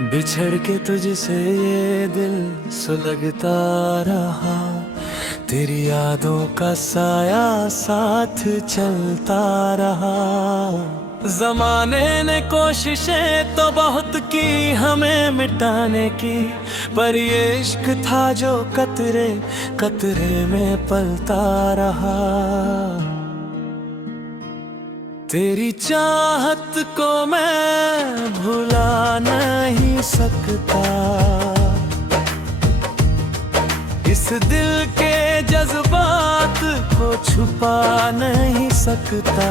बिछड़ के तुझसे ये दिल सुलगता रहा, तेरी यादों का साया साथ चलता रहा। जमाने ने कोशिशें तो बहुत की हमें मिटाने की, पर ये इश्क था जो कतरे कतरे में पलता रहा। तेरी चाहत को मैं भुला नहीं सकता, इस दिल के जज्बात को छुपा नहीं सकता।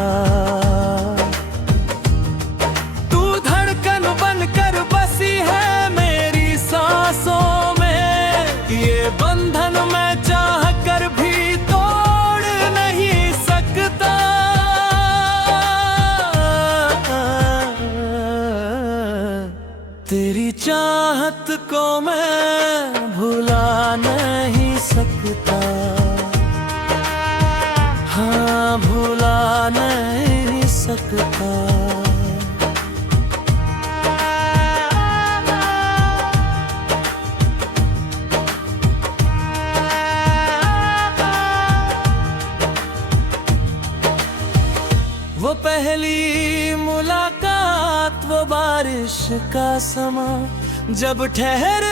तू धड़कन बनकर बसी है मेरी सांसों में, ये बंधन मैं चाह कर भी तोड़ नहीं सकता। तेरी चाहत को मैं भुला नहीं सकता, हाँ भुला नहीं सकता। वो पहली मुलाकात, वो बारिश का समा, जब ठहर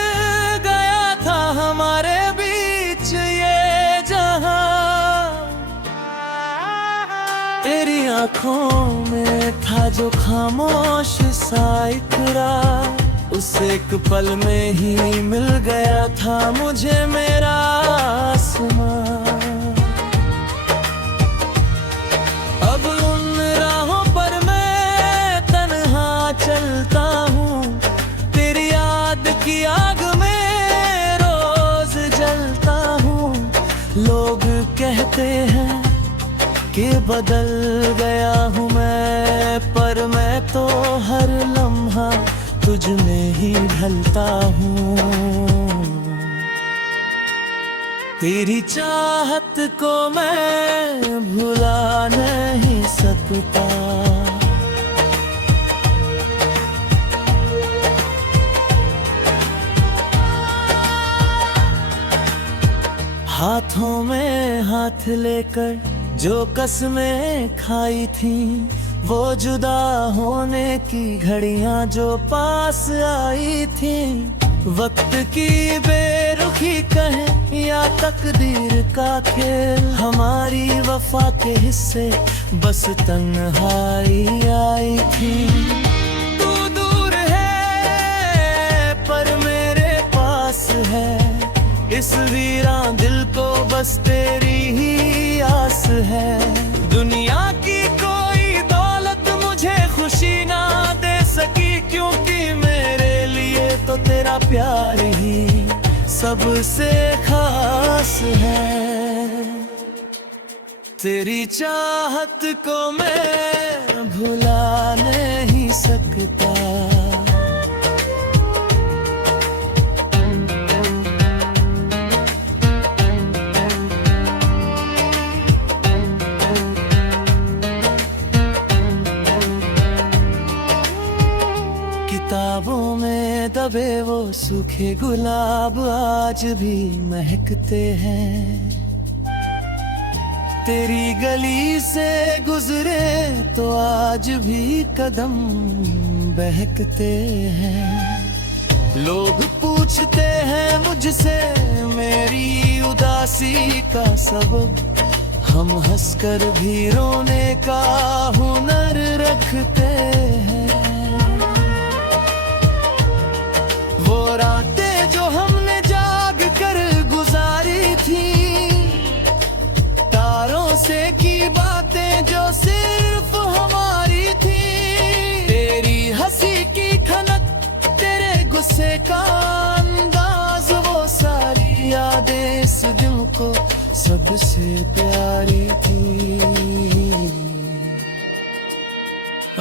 गया था हमारे बीच ये जहां। तेरी आंखों में था जो खामोश सा इकरार, उस एक पल में ही मिल गया था मुझे मेरा आसमां। अब उन राहों पर मैं तन्हा चलता हूँ, तेरी याद की आग में रोज जलता हूँ। लोग कहते हैं कि बदल गया हूँ मैं, पर मैं तो हर लम्हा तुझ में ही ढलता हूँ। तेरी चाहत को मैं भुला नहीं सकता, हाथों में हाथ लेकर जो कसमें खाई थी, वो जुदा होने की घड़ियां जो पास आई थी। वक्त की बेरुखी कहे या तकदीर का खेल, हमारी वफा के हिस्से बस तन्हाई आई थी। तू दूर है पर मेरे पास है, इस वीरान दिल को बस तेरी ही आस है। दुनिया की कोई दौलत मुझे खुशी ना दे सकी, क्योंकि मेरे लिए तो तेरा प्यार ही सबसे खास है। तेरी चाहत को मैं भुला नहीं सकता, किताबों में दबे वो सूखे गुलाब आज भी महकते हैं। तेरी गली से गुजरे तो आज भी कदम बहकते हैं। लोग पूछते हैं मुझसे मेरी उदासी का सबब, हम हंसकर भी रोने का हुनर रखते हैं। वो रातें जो हमने जाग कर गुजारी थी, तारों से की बातें जो सिर्फ हमारी थी, तेरी हंसी की खनक, तेरे गुस्से का अंदाज, वो सारी यादें इस दिल को सबसे प्यारी थी।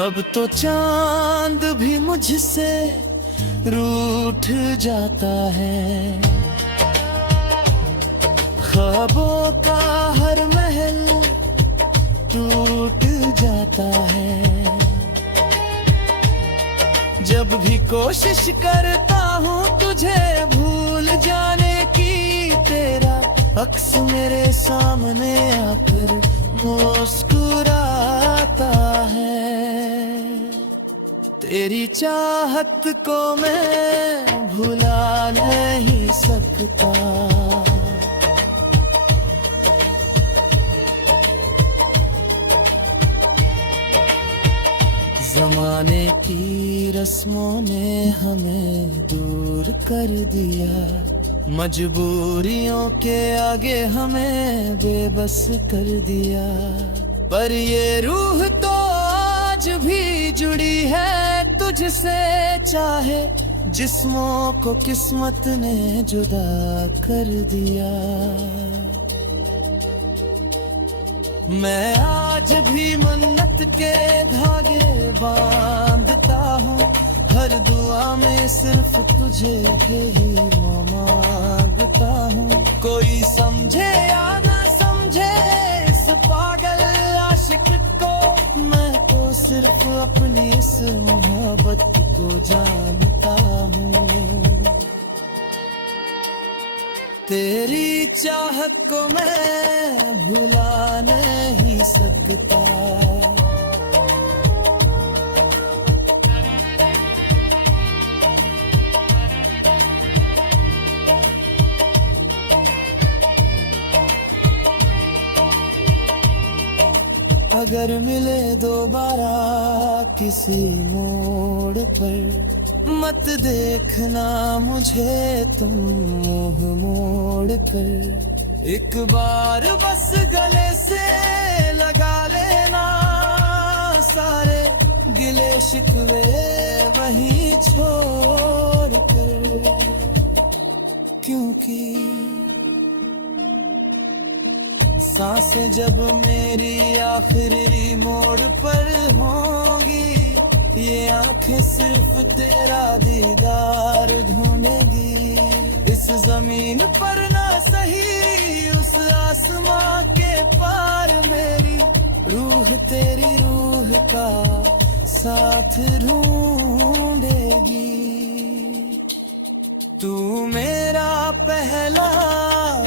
अब तो चांद भी मुझसे रूठ जाता है, ख्वाबों का हर महल टूट जाता है। जब भी कोशिश करता हूँ तुझे भूल जाने की, तेरा अक्स मेरे सामने आकर मुस्कुराता है। तेरी चाहत को मैं भुला नहीं सकता। ज़माने की रस्मों ने हमें दूर कर दिया, मजबूरियों के आगे हमें बेबस कर दिया। पर ये रूह तो आज भी जुड़ी है तुझसे, चाहे जिस्मों को किस्मत ने जुदा कर दिया। मैं आज भी मन्नत के धागे बांधता हूँ, हर दुआ में सिर्फ तुझे ही मांगता हूँ। कोई समझे या ना समझे इस पागल आशिक को, मैं तो सिर्फ अपनी इस मोहब्बत को जानता हूँ। तेरी चाहत को मैं भुला नहीं सकता। अगर मिले दोबारा किसी मोड़ पर, मत देखना मुझे तुम मुंह मोड़ कर। एक बार बस गले से लगा लेना, सारे गिले शिकवे वहीं छोड़ कर। क्योंकि सांसें जब मेरी आखिरी मोड़ पर होंगी, ये आंखें सिर्फ तेरा दीदार ढूंढेगी। इस जमीन पर ना सही उस आसमां के पार, मेरी रूह तेरी रूह का साथ ढूंढेगी। तू मेरा पहला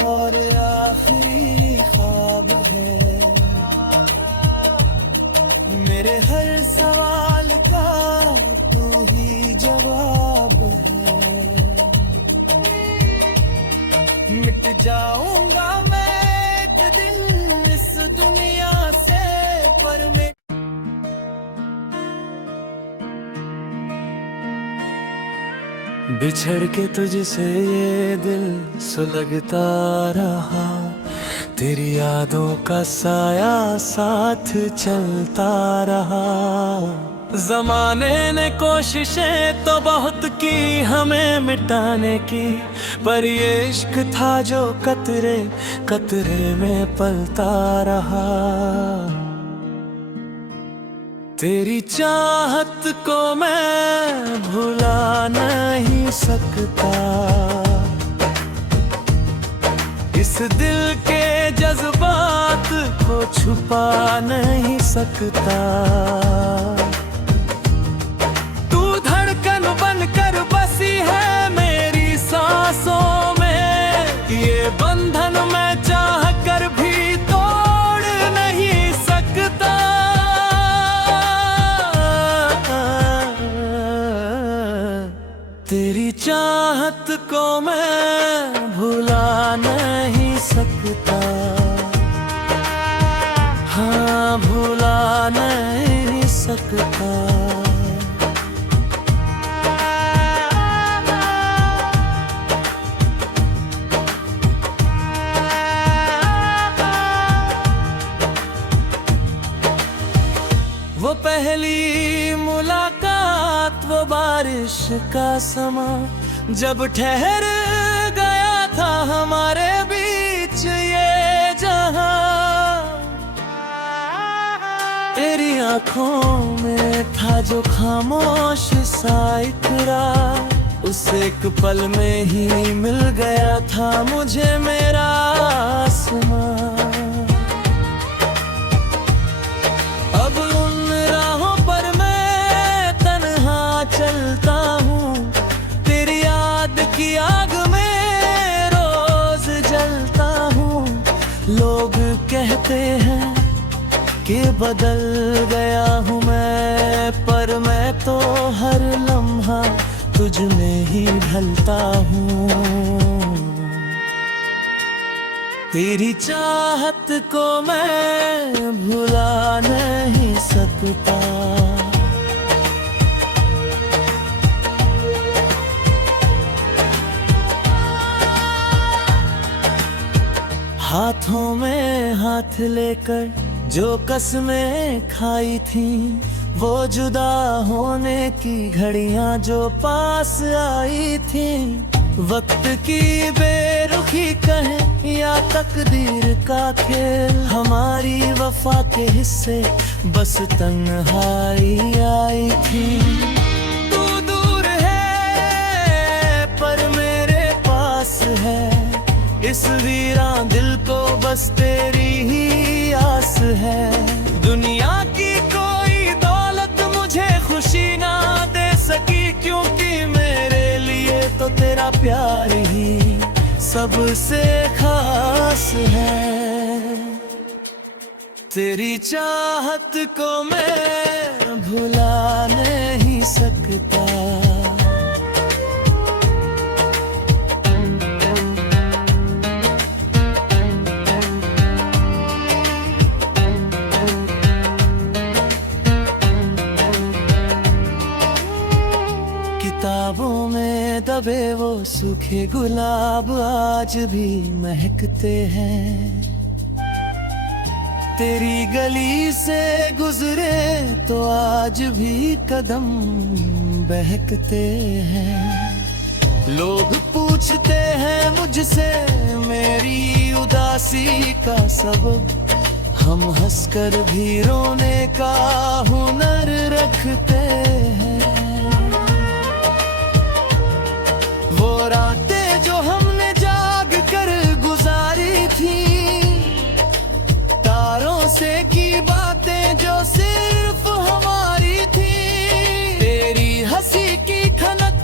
और आखिरी ख्वाब है, मेरे हर सवाल का तू ही जवाब है। मिट जाऊंगा मैं एक दिन इस दुनिया से, पर मैं बिछड़ के तुझसे ये दिल सुलगता रहा, तेरी यादों का साया साथ चलता रहा। जमाने ने कोशिशें तो बहुत की हमें मिटाने की, पर ये इश्क था जो कतरे कतरे में पलता रहा। तेरी चाहत को मैं भुला नहीं सकता, इस दिल के जज्बात को छुपा नहीं सकता। तू धड़कन बनकर बसी है मेरी सांसों में, ये बंधन मैं चाह कर भी तोड़ नहीं सकता। तेरी चाहत को मैं भुला नहीं सकता, हाँ भुला नहीं सकता। वो पहली मुलाकात, वो बारिश का समा, जब ठहर गया था हमारे बीच ये जहां। तेरी आंखों में था जो खामोश सा इकरार, उस एक पल में ही मिल गया था मुझे मेरा आसमां। अब उन राहों पर मैं तन्हा चल कि बदल गया हूँ मैं, पर मैं तो हर लम्हा तुझ में ही ढलता हूँ। तेरी चाहत को मैं भुला नहीं सकता। हाथों में हाथ लेकर जो कसमें खाई थी, वो जुदा होने की घड़ियां जो पास आई थी। वक्त की बेरुखी कहे या तकदीर का खेल, हमारी वफा के हिस्से बस तन्हाई आई थी। तू दूर है पर मेरे पास है, इस वीरान दिल को बस तेरी ही आस है। दुनिया की कोई दौलत मुझे खुशी ना दे सकी, क्योंकि मेरे लिए तो तेरा प्यार ही सबसे खास है। तेरी चाहत को मैं भुला नहीं सकता। किताबों में दबे वो सूखे गुलाब आज भी महकते हैं। तेरी गली से गुजरे तो आज भी कदम बहकते हैं। लोग पूछते हैं मुझसे मेरी उदासी का सबब, हम हंसकर भी रोने का हुनर रखते हैं। वो रातें जो हमने जाग कर गुजारी थी, तारों से की बातें जो सिर्फ हमारी थी। तेरी हंसी की खनक,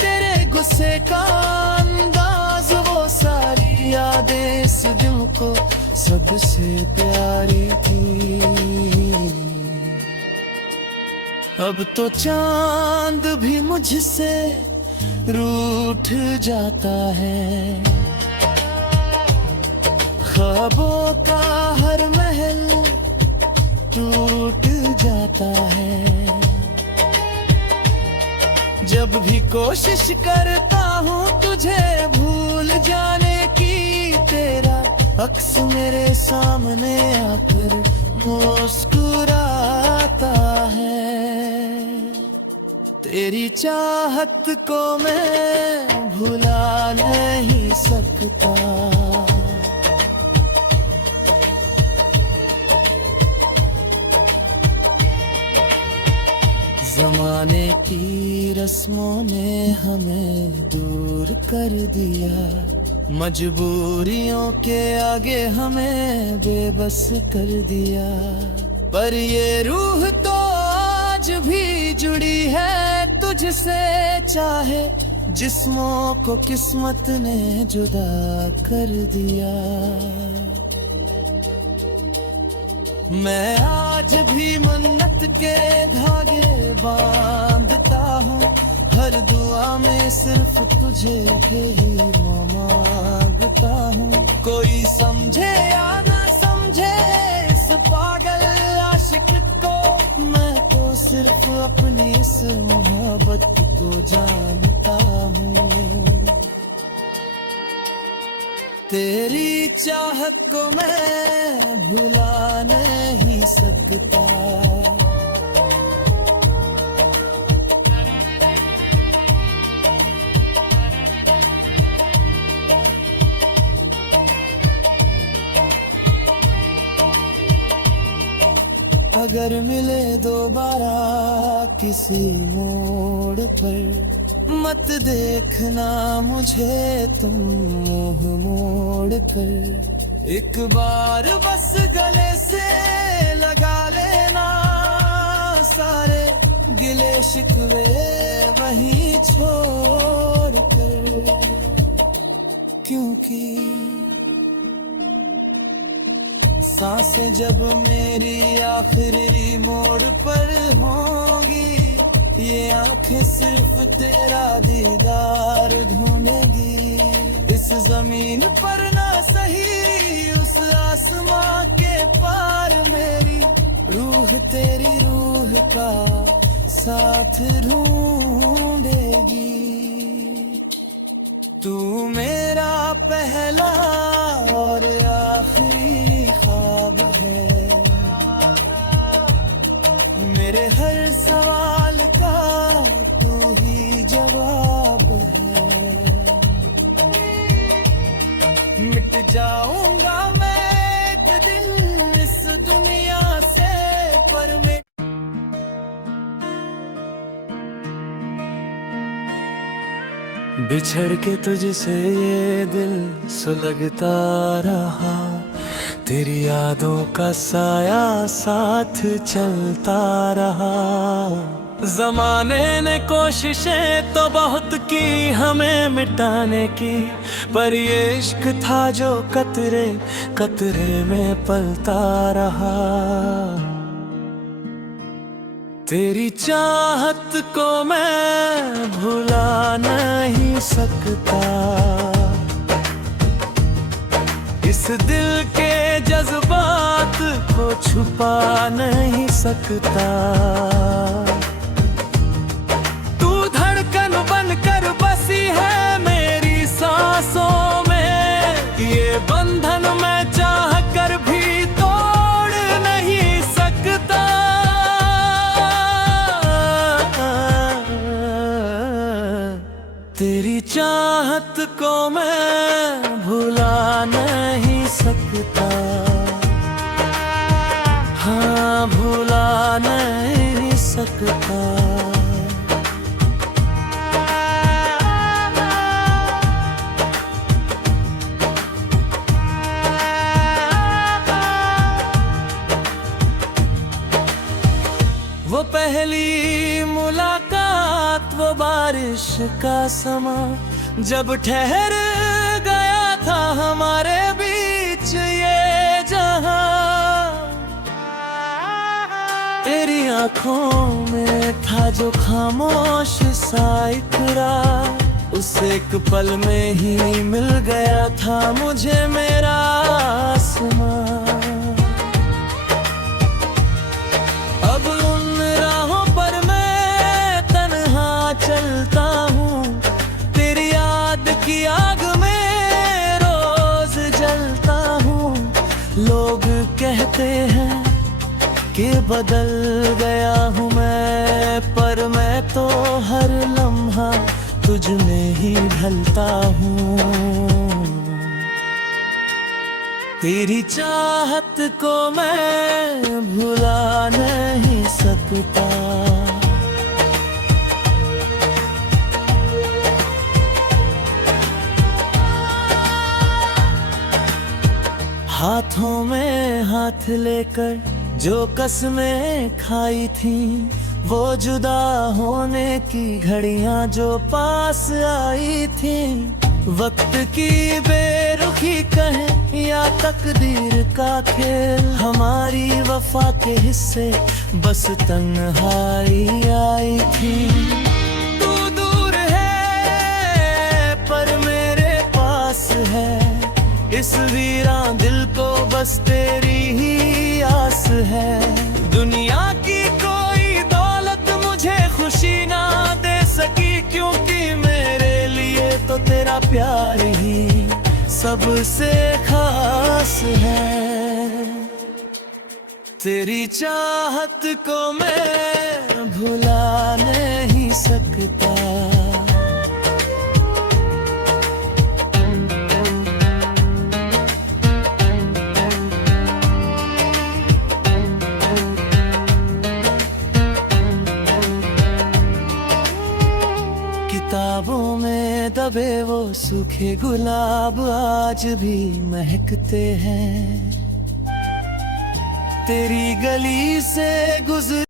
तेरे गुस्से का अंदाज, वो सारी यादें इस दिल को सबसे प्यारी थी। अब तो चांद भी मुझसे रूठ जाता है। ख्वाबों का हर महल टूट जाता है। जब भी कोशिश करता हूँ तुझे भूल जाने की, तेरा अक्स मेरे सामने आकर मुस्कुराता है। तेरी चाहत को मैं भुला नहीं सकता। जमाने की रस्मों ने हमें दूर कर दिया, मजबूरियों के आगे हमें बेबस कर दिया। पर ये रूह तो आज भी जुड़ी है तुझसे, चाहे जिस्मों को किस्मत ने जुदा कर दिया। मैं आज भी मन्नत के धागे बांधता हूँ, हर दुआ में सिर्फ तुझे ही मांगता हूँ। कोई समझे या ना समझे इस पागल आशिक को, मैं तो सिर्फ अपनी इस मोहब्बत को जानता हूँ। तेरी चाहत को मैं भुला नहीं सकता। अगर मिले दोबारा किसी मोड़ पर, मत देखना मुझे तुम मुंह मोड़ कर। एक बार बस गले से लगा लेना, सारे गिले शिकवे वहीं छोड़ कर। क्योंकि सांसें जब मेरी आखिरी मोड़ पर होंगी, ये आंखें सिर्फ तेरा दीदार ढूंढेगी। इस जमीन पर ना सही उस आसमां के पार मेरी रूह तेरी रूह का साथ ढूंढेगी। तू मेरा पहला और आखिरी ख्वाब है, मेरे हर सवाल का तू ही जवाब है। मिट जाऊंगा मैं एक दिन इस दुनिया से, पर मैं बिछड़ के तुझसे ये दिल सुलगता रहा, तेरी यादों का साया साथ चलता रहा। जमाने ने कोशिशें तो बहुत की हमें मिटाने की, पर ये इश्क था जो कतरे कतरे में पलता रहा। तेरी चाहत को मैं भुला नहीं सकता, इस दिल के जज्बात को छुपा नहीं सकता। तू धड़कन बनकर बसी है मेरी सांसों में, ये बंधन मैं चाह कर भी तोड़ नहीं सकता। तेरी चाहत को मैं भुला नहीं सकता, हाँ भुला नहीं सकता। वो पहली मुलाकात, वो बारिश का समा, जब ठहर गया था हमारे बीच ये जहां। तेरी आंखों में था जो खामोश सा इकरार, उस एक पल में ही मिल गया था मुझे मेरा आसमां। अब उन राहों पर मैं तन्हा चलता हूँ, तेरी याद की आग में रोज जलता हूँ। लोग कहते हैं कि बदल गया हूँ मैं, पर मैं तो हर लम्हा तुझ में ही ढलता हूँ। तेरी चाहत को मैं भुला नहीं सकता, हाथों में हाथ लेकर जो कसमें खाई थी, वो जुदा होने की घड़ियां जो पास आई थी। वक्त की बेरुखी कहे या तकदीर का खेल, हमारी वफा के हिस्से बस तन्हाई आई थी। तू दूर है पर मेरे पास है, इस वीरान दिल को बस तेरी ही आस है। दुनिया की कोई दौलत मुझे खुशी ना दे सकी, क्योंकि मेरे लिए तो तेरा प्यार ही सबसे खास है। तेरी चाहत को मैं भुला नहीं सकता, किताबों में दबे वो सूखे गुलाब आज भी महकते हैं। तेरी गली से गुजर